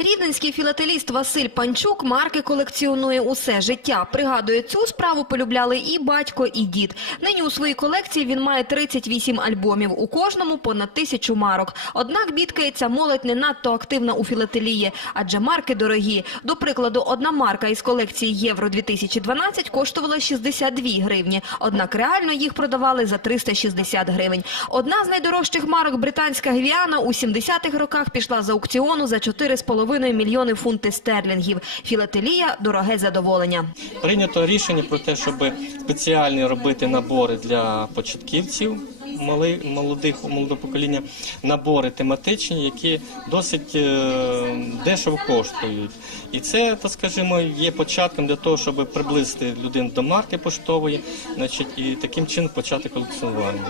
Рівненський філателіст Василь Панчук марки колекціонує усе життя. Пригадує, цю справу полюбляли і батько, і дід. Нині у своїй колекції він має 38 альбомів, у кожному понад тисячу марок. Однак бідкається молодь не надто активна у філателії, адже марки дорогі. До прикладу, одна марка із колекції Євро 2012 коштувала 62 гривні, однак реально їх продавали за 360 гривень. Одна з найдорожчих марок британська Гвіана у 70-х роках пішла з аукціону за 4,5 мільйони фунти стерлінгів. Філателія – дороге задоволення. Прийнято рішення про те, щоб спеціальні робити набори для початківців, мали- молодих молодого покоління, набори тематичні, які досить е, дешево коштують. І це, так скажімо, є початком для того, щоб приблизити людину до марки поштової, значить, і таким чином почати колекціонування.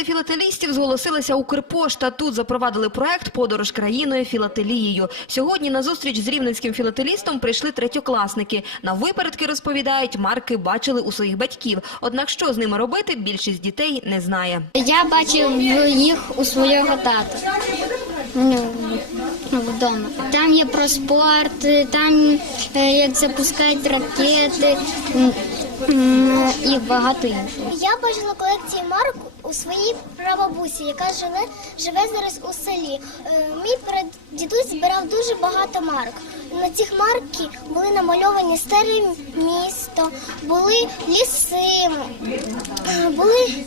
Підтримати філателістів зголосилася Укрпошта. Тут запровадили проект «Подорож країною філателією». Сьогодні на зустріч з рівненським філателістом прийшли третьокласники. На випередки, розповідають, марки бачили у своїх батьків. Однак що з ними робити, більшість дітей не знає. Я бачив їх у свого тата. Ну, вдома. Там є про спорт, там е, як запускають ракети і багато іншого. Я бачила колекції марок у своїй прабабусі, яка живе, живе зараз у селі. Е, Мій прадідусь збирав дуже багато марок. На цих марки були намальовані старе місто, були ліси, е, були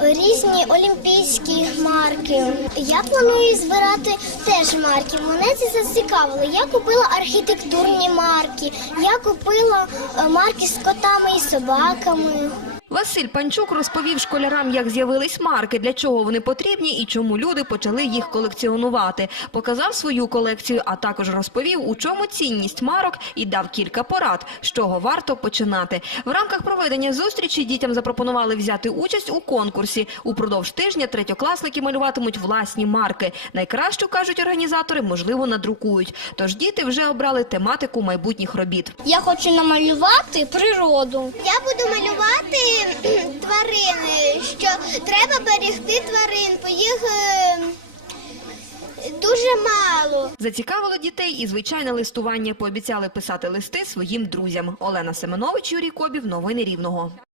різні олімпійські марки. Я планую збирати теж марки. Мене це зацікавило. Я купила архітектурні марки, я купила е, марки з котами і собаками. Василь Панчук розповів школярам, як з'явились марки, для чого вони потрібні і чому люди почали їх колекціонувати. Показав свою колекцію, а також розповів, у чому цінність марок і дав кілька порад, з чого варто починати. В рамках проведення зустрічі дітям запропонували взяти участь у конкурсі. Упродовж тижня третьокласники малюватимуть власні марки. Найкращу, кажуть організатори, можливо, надрукують. Тож діти вже обрали тематику майбутніх робіт. Я хочу намалювати природу. Я буду малювати тварини, що треба берегти тварин, бо їх е, дуже мало. Зацікавило дітей і звичайне листування. Пообіцяли писати листи своїм друзям. Олена Семенович, Юрій Кобів. Новини Рівного.